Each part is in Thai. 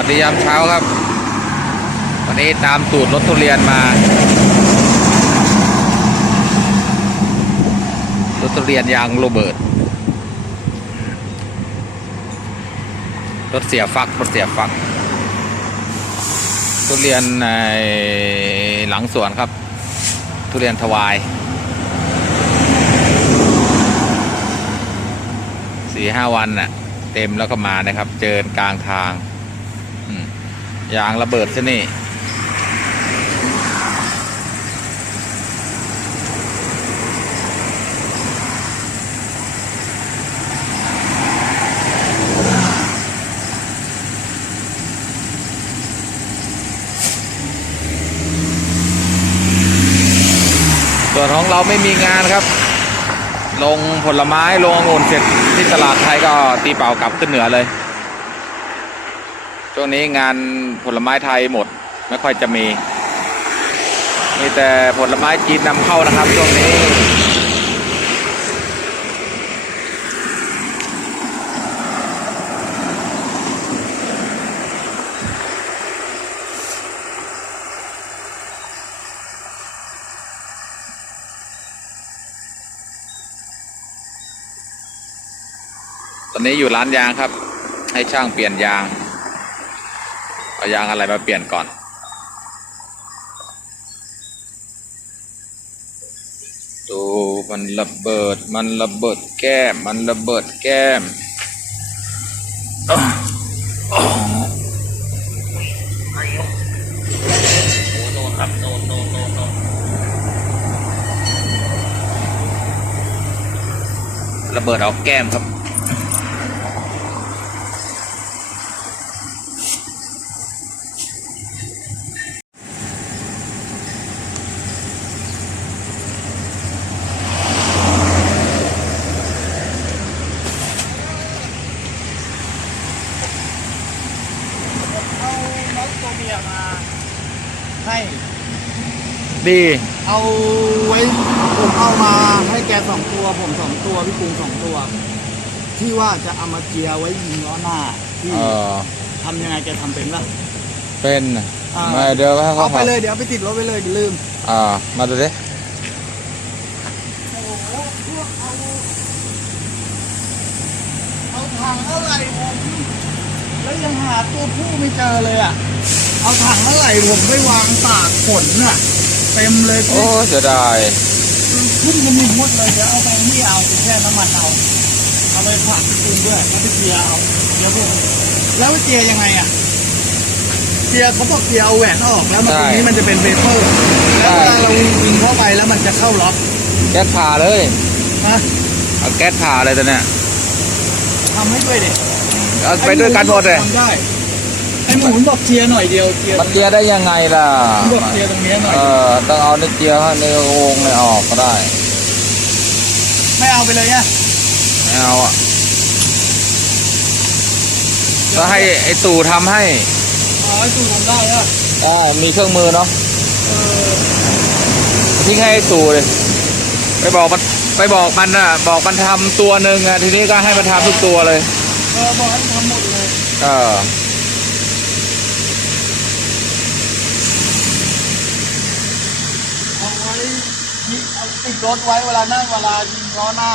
วัสดียามเช้าครับ วันนี้ตามตูดรถทุเรียนมารถทุเรียนยางโรเบิร์ตรถเสียฟักรถเสียฟัก ทุเรียนในหลังสวนครับ ทุเรียนถวายสี่ห้าวันน่ะ เต็มแล้วก็มานะครับ เจอกลางทาง ยางระเบิดซะนี่ส่วนของเราไม่มีงานครับ ลงผลไม้ลงองุ่นเสร็จที่ตลาดไทยก็ตีเป่ากลับขึ้นเหนือเลย ช่วงนี้งานผลไม้ไทยหมดไม่ค่อยจะมี มีแต่ผลไม้จีนนำเข้านะครับช่วงนี้ตอนนี้อยู่ร้านยางครับ ให้ช่างเปลี่ยนยาง เอายางอะไรมาเปลี่ยนก่อน ดูมันระเบิด มันระเบิดแก้ม มันระเบิดแก้มอ้าวอ้าวโน่นครับโน่นโน่นโน่นโนนระเบิดเอาแก้มครับ เอาน้องตัวเมียมาให้ ดี เอาไว้ผมเอามาให้แกสองตัว ผมสองตัวพี่กรุงสองตัว ที่ว่าจะเอามาเจียไว้ยิงล้อหน้าที่เออ ทำยังไงแกทำเป็นปะ เป็นอ่าไม่เดี๋ยวให้เขาเอาไปเลยเดี๋ยวเอาไปติดรถไปเลยอย่าลืม อ่า มาดูดิโอ้โหพวกเอาเอาถังเท่าไหร่ผมแล้วยังหาตัวผู้ไม่เจอเลยอะ เอาถังเท่าไหร่ผมไปวางตากฝนน่ะเต็มเลยโอ้เสียดายขึ้นกันมีหมดเลยเดี๋ยวเอาไปนี่เอาไปแช่น้ำมันเอาเอาไปผัดปรุงด้วยแล้วไปเจียเอาเจียพวกแล้วเจียยังไงอะเจียเขาบอกเจียเอาแหวนออกแล้วมันตรงนี้มันจะเป็นเวเปอร์แล้วเวลาเรายิงเข้าไปแล้วมันจะเข้าล็อกแก๊สผ่าเลยนะเอาแก๊สผ่าเลยตอนเนี้ยทำให้ด้วยเด็กเอาไปด้วยกันหมดเลยทำ ได้ไอ้หมูมันบอกเจียหน่อยเดียวเจียมันเจียได้ยังไงล่ะมันบอกเจียตรงเนี้ยหน่อยเออต้องเอาในเจียข้างในวงเลยออกก็ได้ ไม่เอาไปเลยเนี่ยไม่เอาอะก็ให้ไอ้ตู่ทำให้อ๋อไอ้สูตรทำได้อะได้มีเครื่องมือเนาะเออทิ้งให้ไอ้ตู่เลยไปบอกมันไปบอกมันอะ บอกมันทำตัวหนึ่งอะทีนี้ก็ให้มันทำทุกตัวเลยเออบอกให้ทำหมดเลยเออ เอาไว้ยิงเอาติด รถไว้เวลานั่งเวลายิงล้อหน้า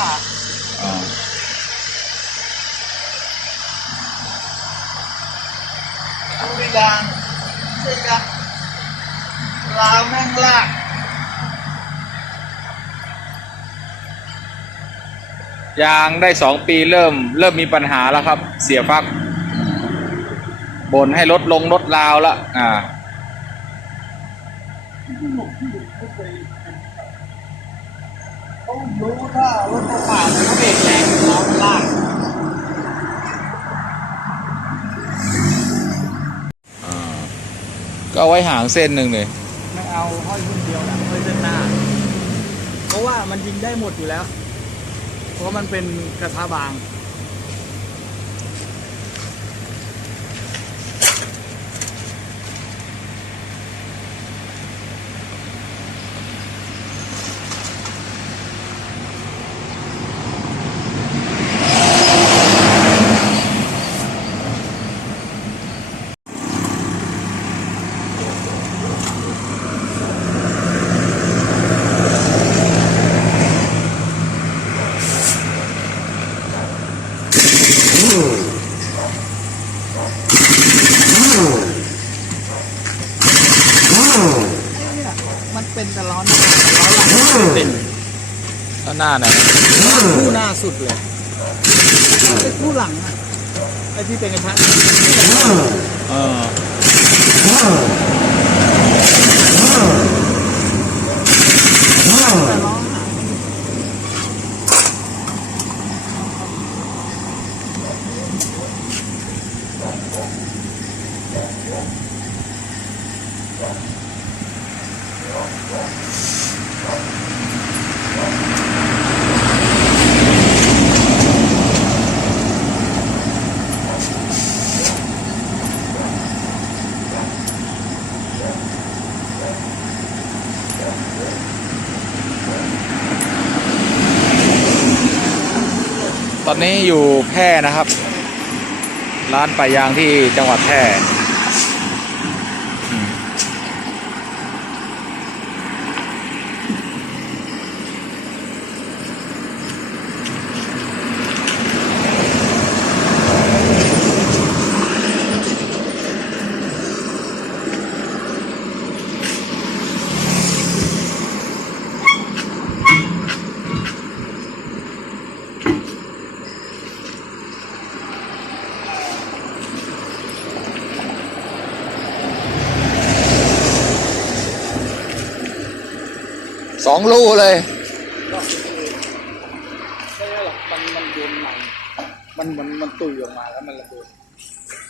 ดูดิยางเช็คอะลาวแม่งลากยางได้สองปีเริ่ม เริ่มมีปัญหาแล้วครับ เสียฟักบนให้ลดลงลดราวละอ่า รู้ถ้ารถเปล่าๆมันก็เบรกแรงล้อมันลากก็เอาไว้หางเส้นหนึ่งเลยไม่เอาห้อยรุ่นเดียวนะห้อยเส้นหน้า เพราะว่ามันยิงได้หมดอยู่แล้ว เพราะมันเป็นกระทะบาง เป็นแต่ล้อหน้าล้อหลังติดแล้วหน้าไหนคู่หน้าสุดเลยเป็นคู่หลังอะไอ้ที่เป็นกระทะเออแต่ล้อ อนนี้อยู่แพร่นะครับ ร้านปลายางที่จังหวัดแพร่ สองลูเลยไม่ใช่หรอกมันมันโดนใหม่มันมันมันตุยออกมาแล้วมันระเบิด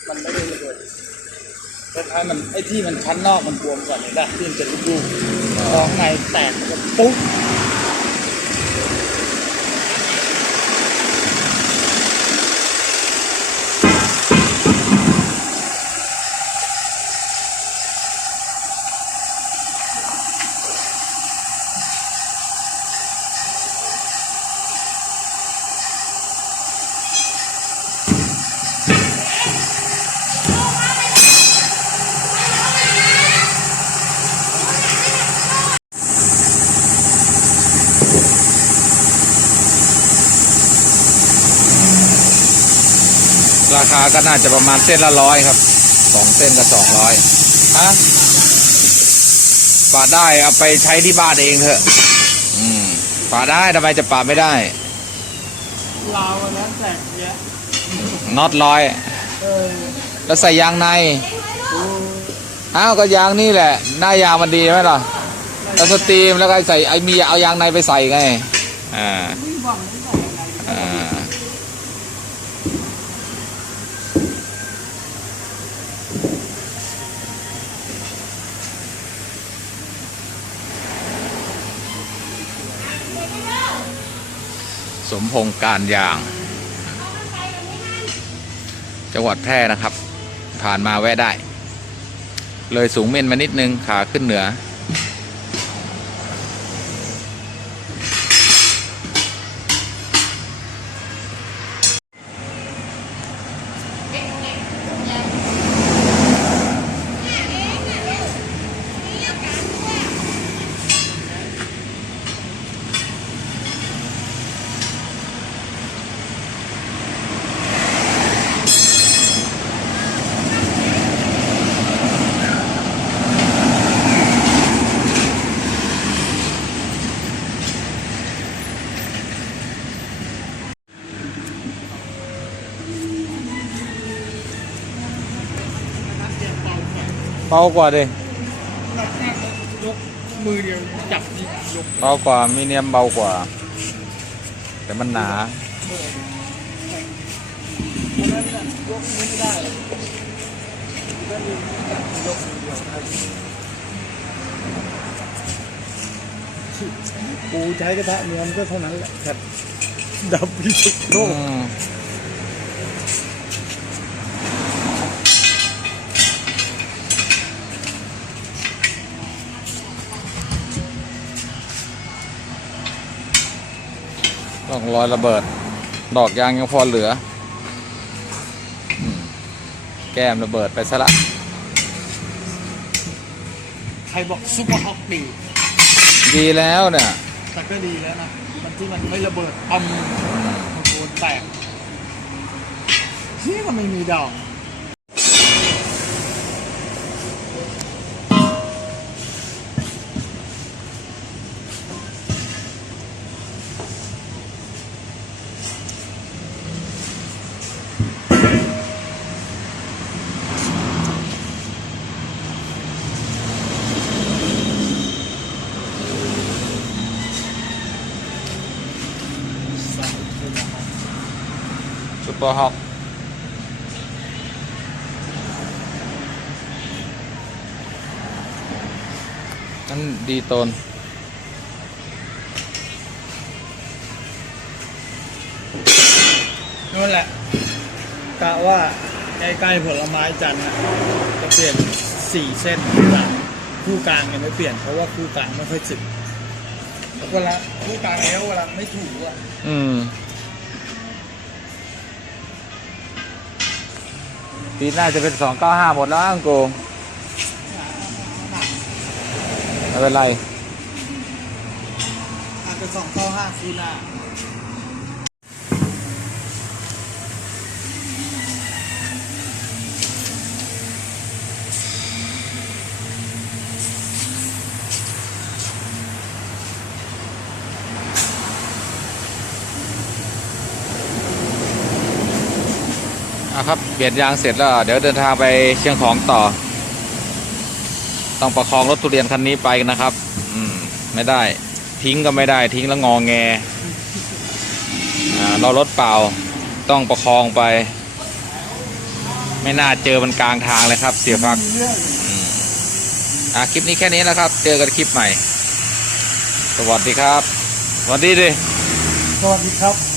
มันไม่ได้ระเบิดคล้ายๆมันไอ้ที่มันชั้นนอกมันบวมก่อนเลยนะที่มันเป็นลูกๆพอข้างในแตกมันก็ปุ๊บ ราคาก็น่าจะประมาณเส้นละร้อยครับสองเส้นก็สองร้อยฮะปาดได้เอาไปใช้ที่บ้านเองเถอะ อืมปาดได้ทำไมจะปาดไม่ได้ลาวอันนั้นแตกเยอะน็อตร้อยเออแล้วใส่ยางในโอ้อ้าวก็ยางนี่แหละ หน้ายางมันดีไหมล่ะแล้วสตรีมแล้วก็ใส่ไอ้มีเอายางในไปใส่ไงอ่า ไม่หวังไม่ใส่ยังไง อ่า สมพงษ์การยาง จังหวัดแพร่นะครับ ผ่านมาแวะได้ เลยสูงเม่นมานิดนึงขาขึ้นเหนือ เบากว่าดินับหน้ายกมือเดียวจับนี่ยกเบากว่ามีเนียมเบากว่า แต่มันหนาเพราะฉะนั้นน่ะยกนี้ไม่ได้ก็มีจับยกมือเดียวได้กูใช้กระทะเนื้อมันก็เท่านั้นแหละครับดับพิชิตโลอืก มต้องรอยระเบิด ดอกยางยังพอเหลืออืมแก้มระเบิดไปซะละ ใครบอกซุปเปอร์ฮอคดีดีแล้วเนี่ย แต่ก็ดีแล้วนะ มันที่มันไม่ระเบิดปั๊มมันโดนแตกที่ก็ไม่มีดอก ตัวฮอกนั่นดีโตนนั่นแหละกะว่าใกล้ๆผลไม้จันทร์นะจะเปลี่ยนสี่เส้นคู่กลางคู่กลางยังไม่เปลี่ยนเพราะว่าคู่กลางไม่ค่อยสึกแล้วเวลาคู่กลางแล้วเวลาไม่ถูอะ อืม ปีหน้าจะเป็นสองเก้าห้าหมดแล้วอังโกงไม่เป็นไร อาจจะสองเก้าห้าซีน้า อะครับ เปลี่ยนยางเสร็จแล้ว เดี๋ยวเดินทางไปเชียงของต่อ ต้องประคองรถทุเรียนคันนี้ไปนะครับ อืม ไม่ได้ ทิ้งก็ไม่ได้ ทิ้งแล้วงอแงเรารถเปล่า ต้องประคองไป ไม่น่าเจอมันกลางทางเลยครับ เสียฟักองอะคลิปนี้แค่นี้นะครับ เจอกันคลิปใหม่ สวัสดีครับ สวัสดีดิ สวัสดีครับ